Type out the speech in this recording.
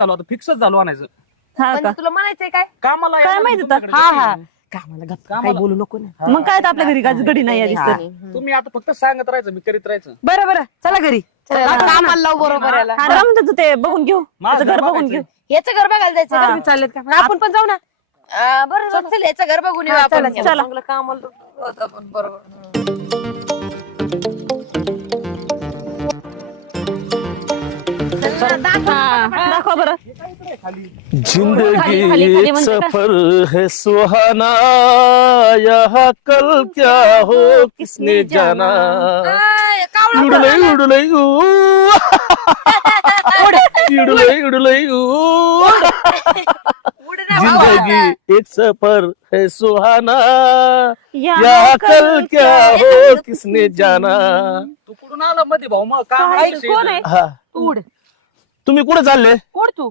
झालो आता फिक्सच झालो आणायचं हा म्हणजे का तुला म्हणायचंय काय कामाला काय येणार माहित आहे होतं? तुमच्याकडे. हा हा कामाला गप्प काही बोलू नको ना. मग काय तर आपल्या घरी गडी नाही या दिसत. तुम्ही आता फक्त सांगत राहायचं मी करीत राहायचं बरं बरं चला घरी. कामाला लावू बरोबर याला बरं म्हणतो तू ते बघून घेऊ माझं त्याचं घर घर बघून घेऊ. याचं घर बघायला जायचं का तुम्ही चाललेत का आपण पण जाऊ ना. बरं चल याचं घर बघून येऊ आपण चला. चांगलं कामाला होतं आपण बरोबर दाखवा बरं. जिंदगी खाली एक म्हणते का? सफर है सुहाना, यहाँ कल क्या हो किसने जाना. उडलय उडलय उडलय उडलय जिंदगी एक सफर है सुहाना, यहाँ कल क्या हो किसने जाना. तू कुठून आला मध्ये भाऊ मग काम कोण आहे? हा उड तुम्ही कुठे चालले? कोण तू